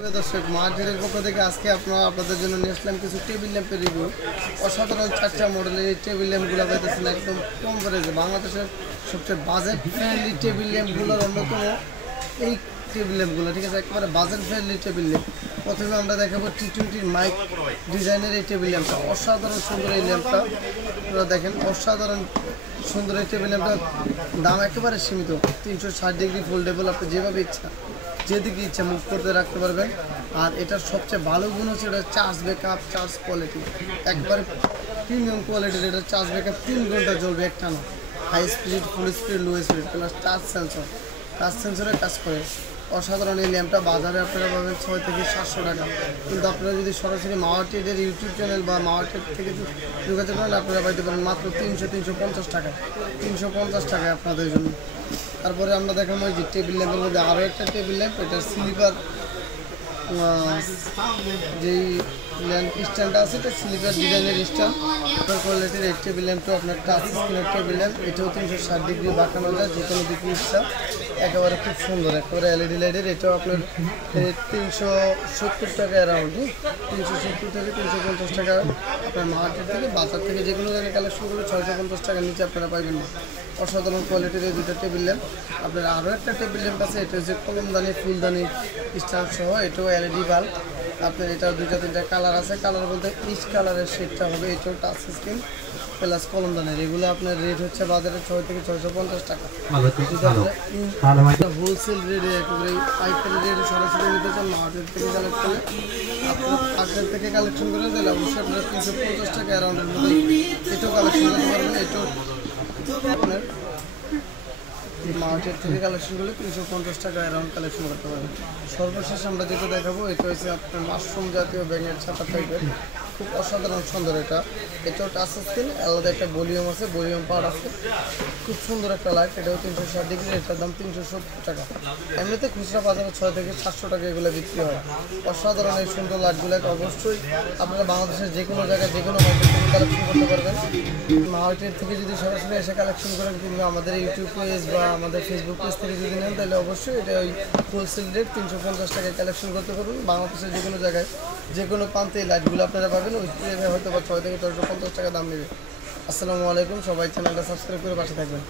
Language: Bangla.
দর্শক মার্কেটের পক্ষ থেকে আজকে আপনাদের জন্য নিয়ে আসলাম কিছু টেবিল ল্যাম্পের রিভিউ। অসাধারণ 4টা মডেলের এই টেবিল ল্যাম্পগুলো পাইতেছেন একদম কম প্রাইসে। বাংলাদেশের সবচেয়ে বাজেট ফ্রেন্ডলি টেবিল ল্যাম্পগুলোর অন্যতম এই টেবিল ল্যাম্পগুলো, ঠিক আছে, একেবারে বাজেট ফ্রেন্ডলি টেবিল ল্যাম্প। প্রথমে আমরা দেখাবো T20 মাইক ডিজাইনের এই টেবিল ল্যাম্পটা। অসাধারণ সুন্দর এই ল্যাম্পটা, আপনারা দেখেন অসাধারণ সুন্দর এই টেবিল ল্যাম্পটার দাম একেবারে সীমিত। 360 ডিগ্রি ফোল্ডেবল, আপনি যেভাবে ইচ্ছা যেদিকে ইচ্ছা মুভ করতে রাখতে পারবেন। আর এটার সবচেয়ে ভালো গুণ হচ্ছে এটা চার্জ ব্যাকআপ, চার্জ কোয়ালিটি একবারে প্রিমিয়াম কোয়ালিটির। এটা চার্জ ব্যাকআপ 3 ঘন্টা চলবে একটানা। High speed, full speed, low speed, plus touch সেন্সরে কাজ করে। অসাধারণ এই ল্যাম্পটা বাজারে আপনারা পাবেন 6 থেকে 700 টাকা, কিন্তু আপনারা যদি সরাসরি মাওয়াটেডের ইউটিউব চ্যানেল বা মাওয়াটেড থেকে যোগাযোগ করেন আপনারা পাইতে পারেন মাত্র 350 টাকায়। 350 টাকায় আপনাদের জন্য। তারপরে আমরা দেখাবো যে টেবিল ল্যাম্পের মধ্যে আরও একটা টেবিল ল্যাম্প, এটা স্লিপার যেই ল্যাম্প স্ট্যান্ডটা আছে এটা স্লিপার ডিজাইনের স্ট্যান্ড কোয়ালিটির। এই টেবিল ল্যাম্পটা আপনার টাচ স্ক্রিনের টেবিল ল্যাম্প, এটাও 360 ডিগ্রি বাঁকানো যায়, যে কোনো দিকে ইচ্ছা। একেবারে খুব সুন্দর, একেবারে এলইডি লাইটের। এটাও আপনার 370 টাকা অ্যারাউন্ড, 370 থেকে 350 টাকা আপনার মার্কেট থেকে বাজার থেকে যে কোনো জায়গায় কালেকশন করলে 650 টাকার নিচে আপনারা পাইবেন না। অসাধারণ কোয়ালিটির এই দুটো টেবিল ল্যাম্প। আপনার আরও একটা টেবিল ল্যাম্প আছে, এটা হচ্ছে কলমদানি ফুলদানি স্টার সহ, এটাও এলইডি বাল্ব। আপনার এটা 2-3টা কালার আছে, কালার বলতে ইচ কালারের শেডটা হবে। এটাও টাচ স্ক্রিন প্লাস কলমদানের। এগুলো আপনার রেট হচ্ছে বাজারে 6 থেকে 650 টাকা। হোলসেল রেটে একেবারে পাইকারি রেটে সরাসরি নিতে চান মার্কেট থেকে কালেক্ট করলে, আপনার মার্কেট থেকে কালেকশন করে দিলে অবশ্যই আপনার 350 টাকা অ্যারাউন্ডের মধ্যে এটাও কালেকশন করতে পারবেন। এটাও আপনার মার্কেট থেকে কালেকশন করলে 350 টাকা অ্যারাউন্ড কালেকশন করতে পারবেন। সর্বশেষ আমরা যেটা দেখাবো এটা হচ্ছে আপনার মাশরুম জাতীয় ব্যাঙের ছাতা টাইপের, খুব অসাধারণ সুন্দর। এটাও টাচ স্ক্রিন, আলাদা একটা ভলিউম আছে, ভলিউম পাওয়ার আছে, খুব সুন্দর একটা লাইট। এটাও 360 ডিগ্রি, এটার দাম 370 টাকা। এমনিতে খুচরা বাজারে 6 থেকে 700 টাকা এগুলো বিক্রি হয়। অসাধারণ এই সুন্দর লাইটগুলোকে অবশ্যই আপনারা বাংলাদেশের যে কোনো জায়গায় যে কোনো মার্কেট থেকে কালেকশন করতে পারবেন। মার্কেট থেকে যদি সরাসরি এসে কালেকশন করেন কিংবা আমাদের ইউটিউব পেজ বা আমাদের ফেসবুক পেজ থেকে যদি নেন তাহলে অবশ্যই এটা ওই হোলসেল রেট 350 টাকায় কালেকশন করতে পারবেন। বাংলাদেশের যে কোনো জায়গায় যে কোনো প্রান্তে এই লাইটগুলো আপনারা পাবেন। ওই হয়তো বা 6 থেকে 650 টাকা দাম নেবে। আসসালামু আলাইকুম, সবাই চ্যানেলটা সাবস্ক্রাইব করে পাশে থাকবেন।